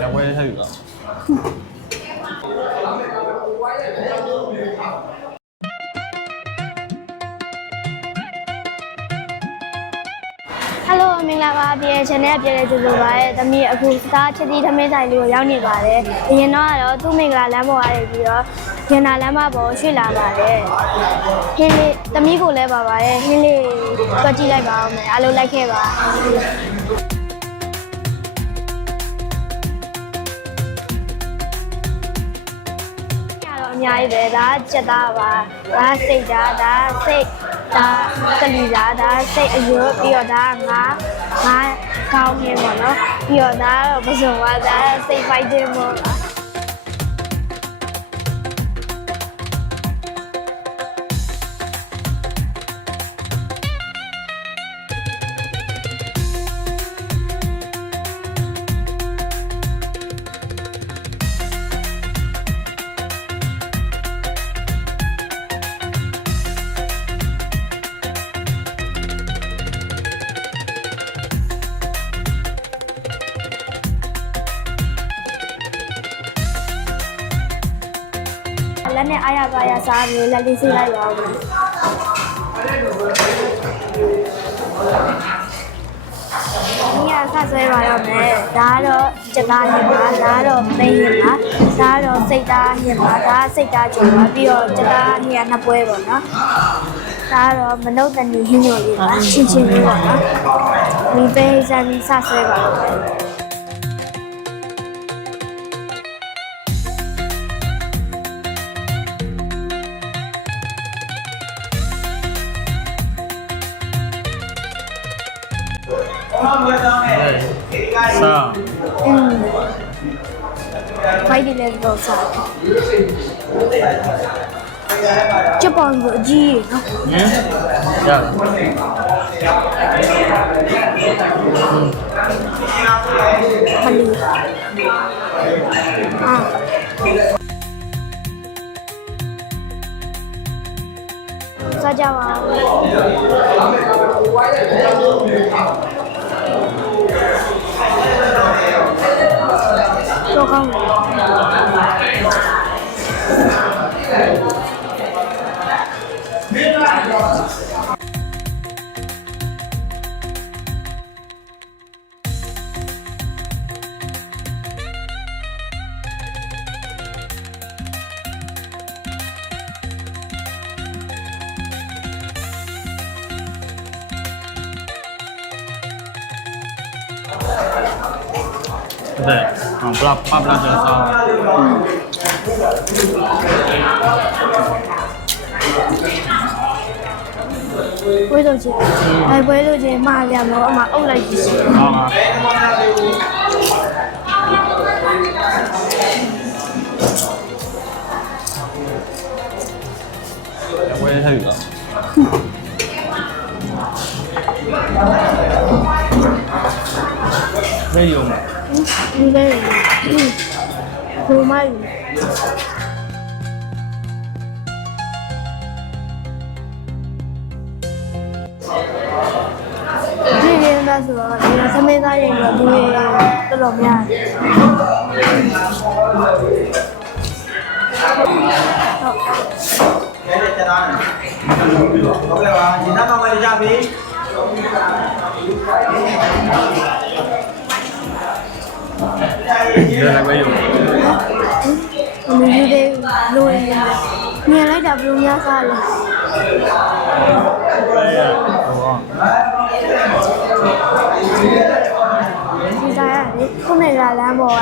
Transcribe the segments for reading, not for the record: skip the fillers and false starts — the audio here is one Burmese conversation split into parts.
လက်ဝဲထည့်ယူတာ Hello မင်္ဂလာပါပြည် channel ပြည်လေကြိုဆိုပါရစေ။သမီးအခုစတားချစ်တီသမင်းဆိုင်လေးကိုရောက်နေပါတယ်။အရင်တော့သူ့မင်္ဂလာလမ်းပေါ်ကနေပြီးတော့ရန်နာလမ်းမပေါ်ရွှေ့လာပါတယ်။ဟင်းလေးသမီးကိုလည်းပါပါတယ်။ဟင်းလေးတွက်ကြည့်လိုက်ပါဦးမယ်။အားလုံးလိုက်ခဲ့ပါ။အများကြီးပဲဒါစက်သားပါဒါစိတ်သားဒါစိတ်ဒါကလီသားဒါစိတ်အယွတ်ပြီးတော့ဒါငါကောင်းနေပါတော့ပြီးတော့ဒါပစုံဝါဒါစိတ်ဖိုက်တယ်ပေါ့လက်နဲ့အားရပါရစားပြီးလက်လေးစိတ်လိုက်ပါဦး။ဒီကဆက်ဆွဲပါတော့မယ်။ဒါကတော့စက်သားရင်ပါ။ဒါကတော့မင်းရင်ပါ။ဒါကတော့စိတ်သားရင်ပါ။ဒါစိတ်သားကျင်ပါပြီးတော့စက်သားနေရာနှစ်ပွဲပေါ့နော်။ဒါကတော့မနုဿတန်ကြီးဟင်းညိုလေးပါ။ချင်းချင်းလေးပေါ့နော်။ဒီပေးစမ်းပြီးဆက်ဆွဲပါတော့မယ်။စားဖိုက်ဒီလေးတော့စားကျပန်ကိုအကြီးနော်ဟင်ရတယ်ခလီစားကြပါတော့ကောင်းတယ်对，不拉怕不拉真烧。ဝေးလို့ချင်းဝေးလို့ချင်းမရတော့အမအုပ်လိုက်ကြည့်စီ好啊。我也太远了。没有吗？应该有不卖这边那时候你看他们那人个不会这种面ဟုတ်ကဲ့ပါညီသားကောင်းမလေးကြပြီ原来没有。我们就得录一下你来找不用压啥了ဒီစားရတယ်ခုနေကလမ်းပေါ်က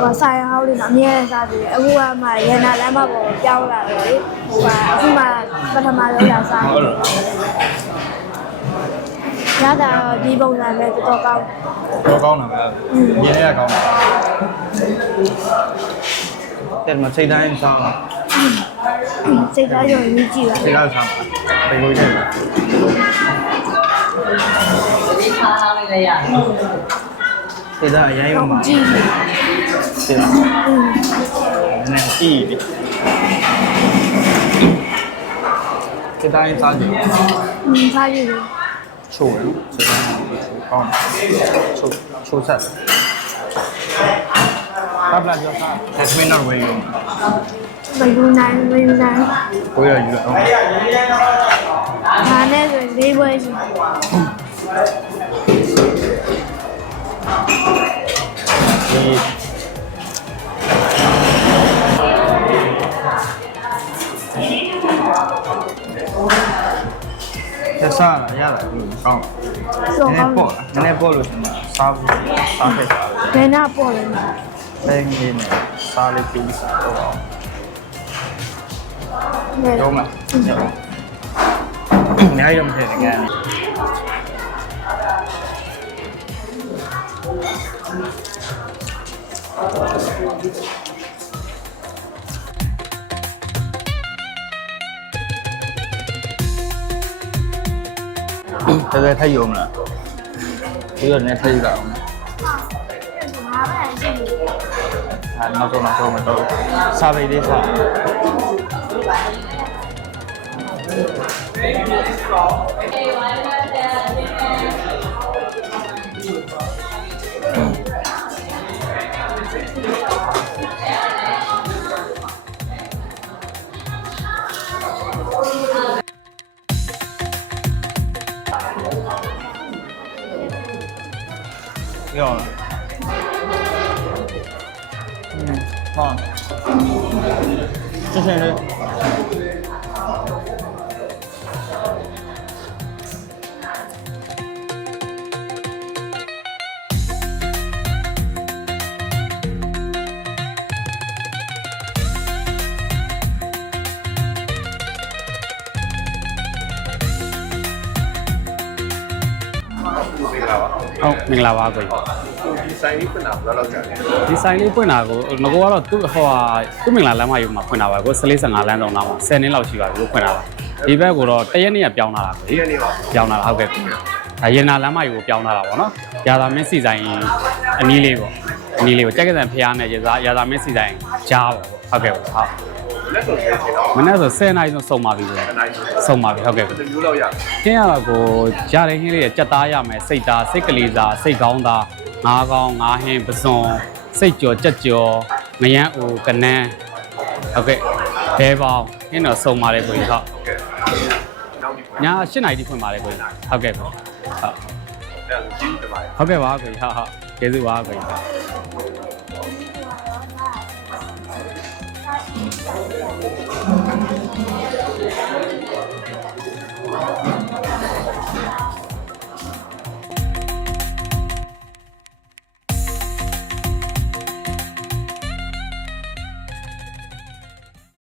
ဟိုဆိုင်ဟောင်းလေးတော့အမြဲစားပြီးတယ်အခုကမှရန်နာလမ်းမပေါ်ပြောင်းလာတယ်လေဟိုကအခုမှပထမဆုံးလာစားတယ်ရတာဒီပုံစံပဲတော်ကောင်း多高呢？年龄也高。这什么菜单上？စိတ်သားရုံကြီးကြည့်ပါ这个上，北沟线。ဒီခါထားလိုက်ရ这个也有嘛？ ကြည့်对吧？那个意义。这单啥子？စားကြည့်တယ်臭，这单。ကောင်းချိုးဆက်တပ်လာကြောစားခမင်းတော့ဝေးရော မယူနိုင် ကိုရယူတော့ ဒါနဲ့ဆို၄ပွဲရှိ ဆက်စားလာရတာကောင်း ဆို နည်း ကောင်း ပေါ့နည်းပေါ့လို့စားဖို့စားဖက်စား ဘယ်နာပေါ်လဲ ပဲငင်းနေစားလေးပြီးစားတော့ ရောမအများကြီးတော့မထည့်နဲ့ကန်တယ်ထိုက်ရုံလားပြီးတော့လည်းထိုက်ရအောင်နောက်ဆုံးမတော့စားပိတ်လေးစားရောဟောကျင်းလေးဟုတ်မင်္ဂလာပါကို ဒီဆိုင်လေးဖွင့်တာဘယ်လောက်ကြာလဲ ဒီဆိုင်လေးဖွင့်တာကိုငကိုကတော့သူ့ဟိုဟာသူ့မင်္ဂလာလမ်းမယူမှာဖွင့်တာပါကို14-15လမ်းဆောင်တော့မှာ10နှစ်လောက်ရှိပါပြီကိုဖွင့်တာပါဒီဘက်ကတော့တရက်နေ့ကပြောင်းလာတာကို ဒီနေ့ပါ ပြောင်းလာတာဟုတ်ကဲ့ဒါရင်နာလမ်းမယူကိုပြောင်းလာတာပေါ့နော်ရာသာမင်းစီဆိုင်အနည်းလေးပေါ့အနည်းလေးပေါ့ကြက်ကစံဖျားနဲ့ရာသာမင်းစီဆိုင်ကြားပေါ့ဟုတ်ကဲ့ဟုတ် လက်ဆိုဆက်ချင်တော့ မနေ့ဆို10နာရီဆုံးပါပြီကို နိုင် ဆုံးပါပြီဟုတ်ကဲ့ ဒီမျိုးလောက်ရ ခင်းရတာကိုရတဲ့ဟင်းလေးတွေကြက်သားရမယ်စိတ်သားစိတ်ကလေးစားစိတ်ကောင်းသားငါးကောင်းငါးဟင်းပစွန်စိတ်ကြော်ကြက်ကြော်မယန်းအိုကနန်းဟုတ်ကဲ့ဘဲပေါင်းဟင်းတော့စုံပါတယ်ကိုကြီးဟုတ် ကဲနောက်ဒီဖွင့် ည7နာရီတိဖွင့်ပါတယ်ကိုကြီးဟုတ်ကဲ့ဟုတ် တယ်ကြီးတပါး ဟုတ်ကဲ့ပါကိုကြီးဟုတ်ဟုတ်ကျေးဇူးပါကိုကြီးဟုတ်